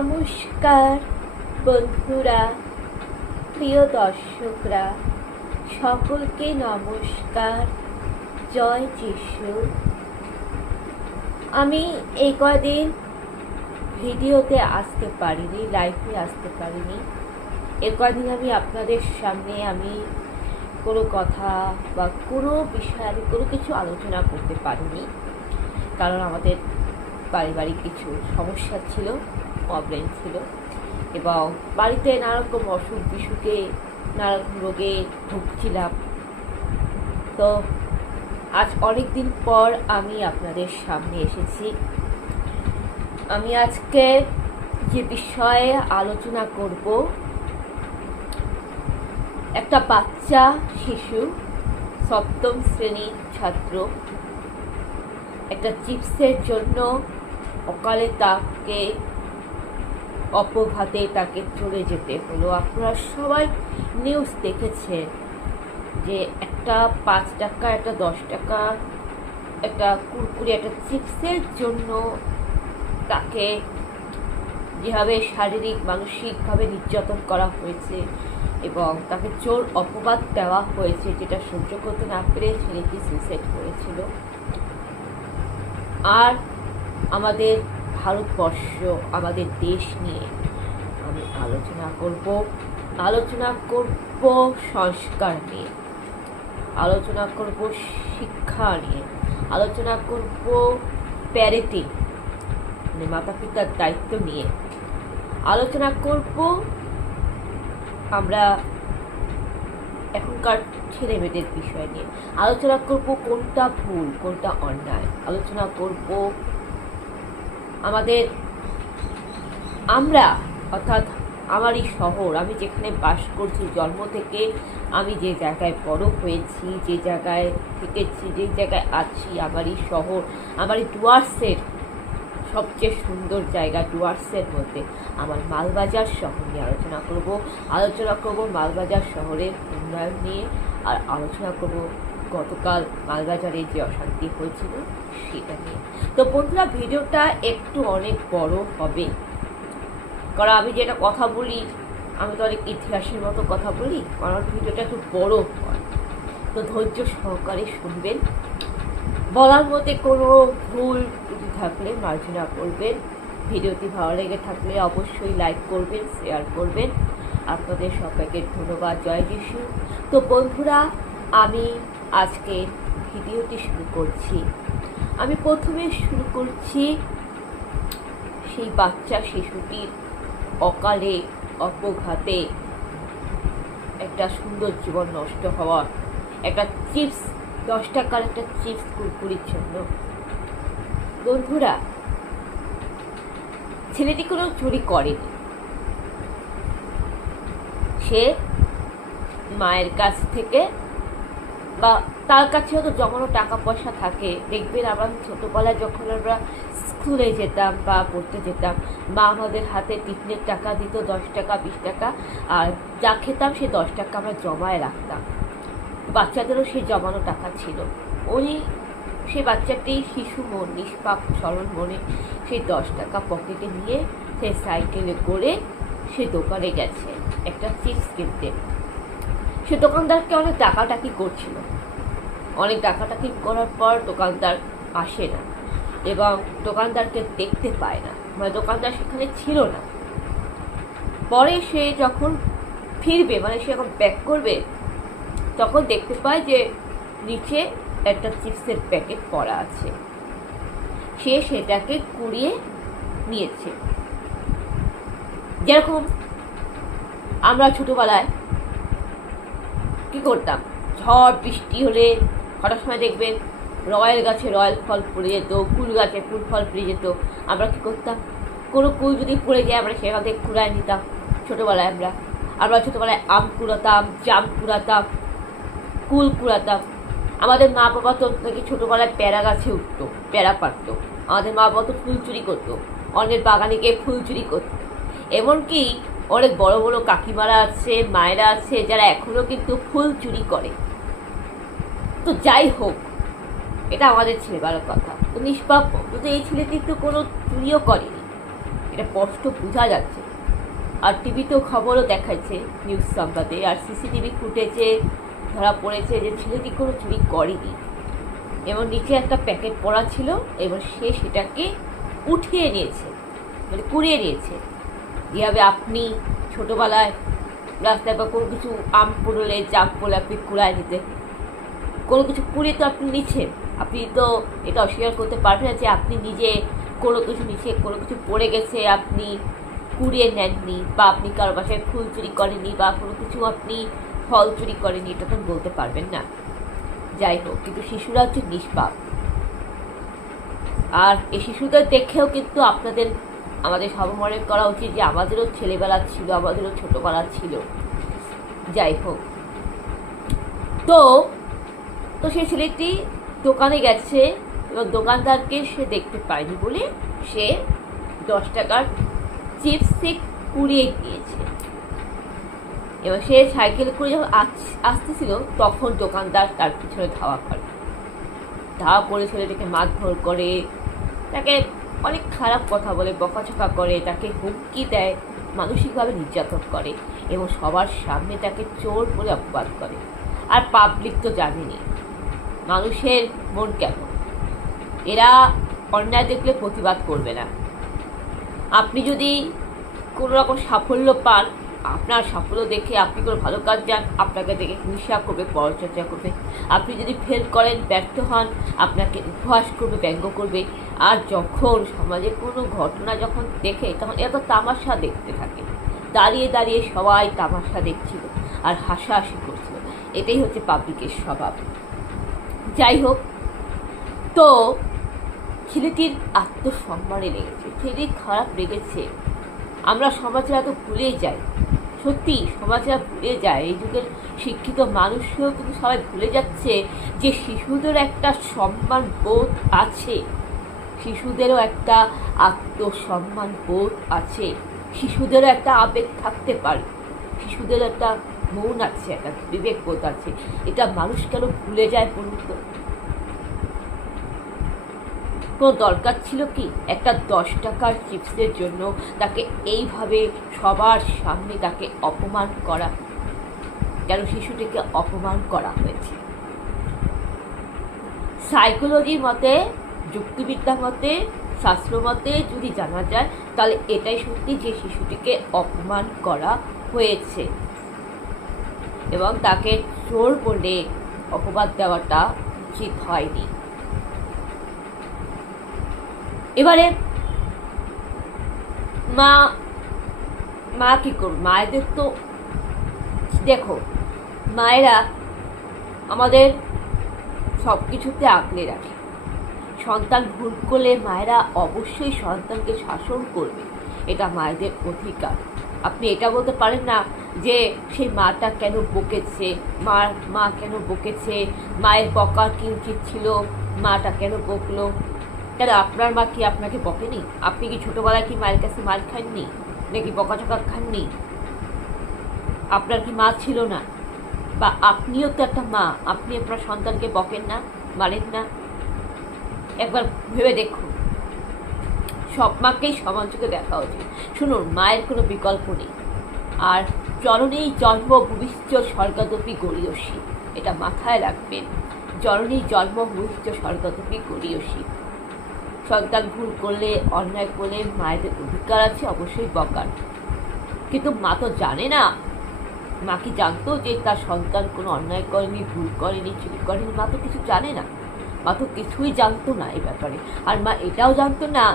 নমস্কার বন্ধুরা, প্রিয় দর্শকরা, সকলকে নমস্কার। জয় যিশু। আমি এই কদিন ভিডিওতে আসতে পারিনি, লাইভে আসতে পারিনি। এই কদিন আমি আপনাদের সামনে কোনো কথা বা কোনো বিষয়ে আমি কোনো কিছু আলোচনা করতে পারিনি, কারণ আমাদের পারিবারিক কিছু সমস্যা ছিল, প্রবলেম ছিল, এবং বাড়িতে নানারকম অসুখ বিসুখে নানারকম রোগে ভুগছিলাম। তো আজ অনেক দিন পর আমি আপনাদের সামনে এসেছি। আমি আজকে যে বিষয়ে আলোচনা করব, একটা বাচ্চা শিশু, সপ্তম শ্রেণীর ছাত্র, একটা চিপসের জন্য অকালে তাকে অপঘাতে তাকে চলে যেতে হলো। আপনারা সবাই নিউজ দেখেছেন যে একটা 5 টাকা, একটা 10 টাকা, একটা কুরকুরে, একটা চিপসের জন্য তাকে যেভাবে শারীরিক মানসিকভাবে নির্যাতন করা হয়েছে এবং তাকে চোর অপবাদ দেওয়া হয়েছে, যেটা সহ্য করতে না পেরে ছেলেটি সুইসাইড করেছিল। আর আমাদের ভারতবর্ষ, আমাদের দেশ নিয়ে আমি আলোচনা করব সংস্কার নিয়ে, আলোচনা করব শিক্ষা নিয়ে, আলোচনা করব প্যারেন্টিং মানে মাতা পিতার দায়িত্ব নিয়ে, আলোচনা করব আমরা এখনকার ছেলে মেয়েদের বিষয় নিয়ে, আলোচনা করব কোনটা ভুল কোনটা অন্যায়, আলোচনা করব আমরা অর্থাৎ আমার এই শহর, আমি যেখানে বাস করছি, জন্ম থেকে আমি যে জায়গায় বড় হয়েছি, যে জায়গায় থেকেছি, যে জায়গায় আছি, আমার এই শহর, আমার এই ডুয়ার্সের সবচেয়ে সুন্দর জায়গা, ডুয়ার্সের মধ্যে আমার মালবাজার শহর নিয়ে আলোচনা করব মালবাজার শহরের উন্নয়ন নিয়ে, আর আলোচনা করব গতকাল মালবাজারে যে অশান্তি হয়েছিল সেটা নিয়ে। তো বন্ধুরা, ভিডিওটা একটু অনেক বড় হবে, কারণ আমি যেটা কথা বলি, আমি তো অনেক ইতিহাসের মতো কথা বলি, আমার ভিডিওটা একটু বড় হয়, তো ধৈর্য সহকারে শুনবেন। বলার মধ্যে কোনো ভুল ত্রুটি থাকলে মার্জনা করবেন। ভিডিওটি ভালো লেগে থাকলে অবশ্যই লাইক করবেন, শেয়ার করবেন। আপনাদের সবাইকে ধন্যবাদ। জয় যিশু। তো বন্ধুরা, আমি আজকে ভিডিওটি শুরু করছি। আমি প্রথমে শুরু করছি সেই বাচ্চা শিশুটির অকালে অপঘাতে একটা সুন্দর জীবন নষ্ট হওয়ার, একটা চিপস 10 টাকার একটা চিপস কুরকুরির জন্য। বন্ধুরা, ছেলেটি কোনো চুরি করেনি, সে মায়ের কাছ থেকে বা তার কাছে হয়তো জমানো টাকা পয়সা থাকে। দেখবেন আমরা ছোটবেলায় যখন আমরা স্কুলে যেতাম বা পড়তে যেতাম, মা আমাদের হাতে টিফিনের টাকা দিত 10 টাকা 20 টাকা, আর যা খেতাম সেই 10 টাকা আমরা জমায় রাখতাম। বাচ্চাদেরও সেই জমানো টাকা ছিল। সেই বাচ্চাটি শিশু মন, নিষ্পাপ সরল মনে সেই 10 টাকা পকেটে নিয়ে সে সাইকেলে করে সে দোকানে গেছে একটা চিপস কিনতে। সে দোকানদারকে অনেক টাকাটাকি করছিল, অনেক টাকাটাকি করার পর দোকানদার আসে না এবং দোকানদারকে দেখতে পায় না, মানে দোকানদার সেখানে ছিল না। পরে সে যখন ফিরবে, মানে সে এখন ব্যাক করবে, তখন দেখতে পায় যে নিচে একটা চিপসের প্যাকেট পড়া আছে। সে সেটাকে কুড়িয়ে নিয়েছে। যেরকম আমরা ছোটবেলায় কি করতাম, ঝড় বৃষ্টি হলে হঠাৎ সময় দেখবেন রয়েল গাছে রয়েল ফল পড়ে যেত, কুল গাছে কুল ফল পড়ে যেত। আমরা কি করতাম, কোনো কুল যদি পড়ে যায় আমরা সেখান থেকে কুড়ায় নিতাম। ছোটবেলায় আমরা ছোটবেলায় আম কুড়াতাম, জাম কুড়াতাম, কুল কুড়াতাম। আমাদের মা বাবা তো নাকি ছোটবেলায় প্যারা গাছে উঠতো, প্যারা পারতো। আমাদের মা বাবা তো ফুল চুরি করতো, অন্যের বাগানে গিয়ে ফুল চুরি করতো। এমনকি অনেক বড় বড় কাকিমারা আছে, মায়েরা আছে, যারা এখনো কিন্তু ফুল চুরি করে। তো যাই হোক, এটা আমাদের ছেলেবেলার কথা। তো নিষ্পাপ, কিন্তু এই ছেলেটি তো কোনো চুরিও করেনি, এটা স্পষ্ট বোঝা যাচ্ছে। আর টিভিতেও খবরও দেখাচ্ছে, নিউজ সংবাদে, আর সিসিটিভি ফুটেজে ধরা পড়েছে যে ছেলেটি কোনো চুরি করেনি এবং নিচে একটা প্যাকেট পড়া ছিল এবং সে সেটাকে উঠিয়ে নিয়েছে, মানে কুড়িয়ে নিয়েছে। যেভাবে আপনি ছোটোবেলায় রাস্তায় বা কোনো কিছু আম পড়লে জাম পড়লে আপনি কুড়ায় নিতেন, কোনো কিছু কুড়িয়ে তো আপনি নিচ্ছেন, আপনি তো এটা অস্বীকার করতে পারবেন না যে আপনি নিজে কোনো কিছু নিচে কোনো কিছু পড়ে গেছে আপনি কুড়িয়ে নেননি, বা আপনি কারো বাসায় ফুল চুরি করেননি, বা কোনো কিছু আপনি ফল চুরি করেননি, এটা তো বলতে পারবেন না। যাই হোক, কিন্তু শিশুরা হচ্ছে নিষ্পাপ। আর এই শিশুদের দেখেও কিন্তু আমাদের সর্বমনে করা উচিত যে আমাদেরও ছেলেবেলা ছিল, আমাদেরও ছোটবেলা ছিল। যাই হোক, তো সেই ছেলেটি দোকানে গেছে এবং দোকানদারকে সে দেখতে পায়নি বলে সে 10 টাকার চিপস কুড়িয়ে গিয়েছে। এবার সে সাইকেল করে যখন আসতেছিল তখন দোকানদার তার পিছনে ধাওয়া করে ছেলেটাকে মারধর করে, তাকে অনেক খারাপ কথা বলে, বকাঝকা করে, তাকে হুমকি দেয়, মানসিকভাবে নির্যাতন করে এবং সবার সামনে তাকে চোর বলে অপবাদ করে। আর পাবলিক তো জানেনি মানুষের মন কেমন, এরা অন্যায় দেখলে প্রতিবাদ করবে না। আপনি যদি কোনো রকম সাফল্য পান, আপনার সাফল্য দেখে আপনি কোনো ভালো কাজ যান, আপনাকে দেখে হিংসা করবে, পরচর্চা করবে। আপনি যদি ফেল করেন, ব্যর্থ হন, আপনাকে উপহাস করবে, ব্যঙ্গ করবে। আর যখন সমাজে কোনো ঘটনা যখন দেখে তখন এত তামাশা দেখতে থাকে, দাঁড়িয়ে দাঁড়িয়ে সবাই তামাশা দেখছিল আর হাসাহাসি করছিল। এটাই হচ্ছে পাবলিকের স্বভাব। যাই হোক, তো ছেলেটির আত্মসম্মানে লেগেছে, ছেলেটির খারাপ লেগেছে। আমরা সমাজে এত ভুলে যাই, সত্যি সমাজে ভুলে যায়, এই যুগের শিক্ষিত মানুষও কিন্তু সবাই ভুলে যাচ্ছে যে শিশুদের একটা সম্মান বোধ আছে, শিশুদেরও একটা আত্মসম্মান বোধ আছে, শিশুদেরও একটা আবেগ থাকতে পারে, শিশুদের একটা মন আছে, একটা বিবেক বোধ আছে। এটা মানুষ কেন ভুলে যায় বলুন তো? কোনো দরকার ছিল কি একটা 10 টাকার চিপসের জন্য তাকে এইভাবে সবার সামনে তাকে অপমান করা? কেন শিশুটিকে অপমান করা হয়েছে? সাইকোলজি মতে, যুক্তিবিদ্যা মতে, শাস্ত্র মতে যদি জানা যায় তাহলে এটাই সত্যি যে শিশুটিকে অপমান করা হয়েছে এবং তাকে চোর বলে অপবাদ দেওয়াটা উচিত হয়নি। এবারে মা কি করবে? মায়েদের তো দেখো, মায়েরা আমাদের সব কিছুতে আগলে রাখে। সন্তান ভুল করলে মায়েরা অবশ্যই সন্তানকে শাসন করবে, এটা মায়েদের অধিকার। আপনি এটা বলতে পারেন না যে সেই মাটা কেন বকেছে, মা কেন বকেছে, মায়ের বকার কি উচিত ছিল, মাটা কেন বকলো। কেন আপনার মা কি আপনাকে বকেনি? আপনি কি ছোটবেলায় কি মায়ের কাছে মার খাননি, নাকি বকাঝকা খাননি? আপনার কি মা ছিল না? বা আপনিও তো একটা মা, আপনি আপনার সন্তানকে বকেন না, মারেন না? একবার ভেবে দেখুন। সব মাকেই সমান চোখে দেখা উচিত। শুনুন, মায়ের কোনো বিকল্প নেই। আর জননী জন্ম ভূমিষ্ঠ স্বর্গদপি গরীয়সী, এটা মাথায় রাখবেন। জননী জন্ম ভূমিষ্ঠ স্বর্গদপি গরীয়সী। সন্তান ভুল করলে, অন্যায় করলে মায়েদের অধিকার আছে অবশ্যই বকার, কিন্তু মা তো জানে না। মা কি জানতো যে তার সন্তান কোনো অন্যায় করেনি, ভুল করেনি, চুরি করেনি? মা তো কিছু জানে না, মা তো কিছুই জানতো না এই ব্যাপারে। আর মা এটাও জানতো না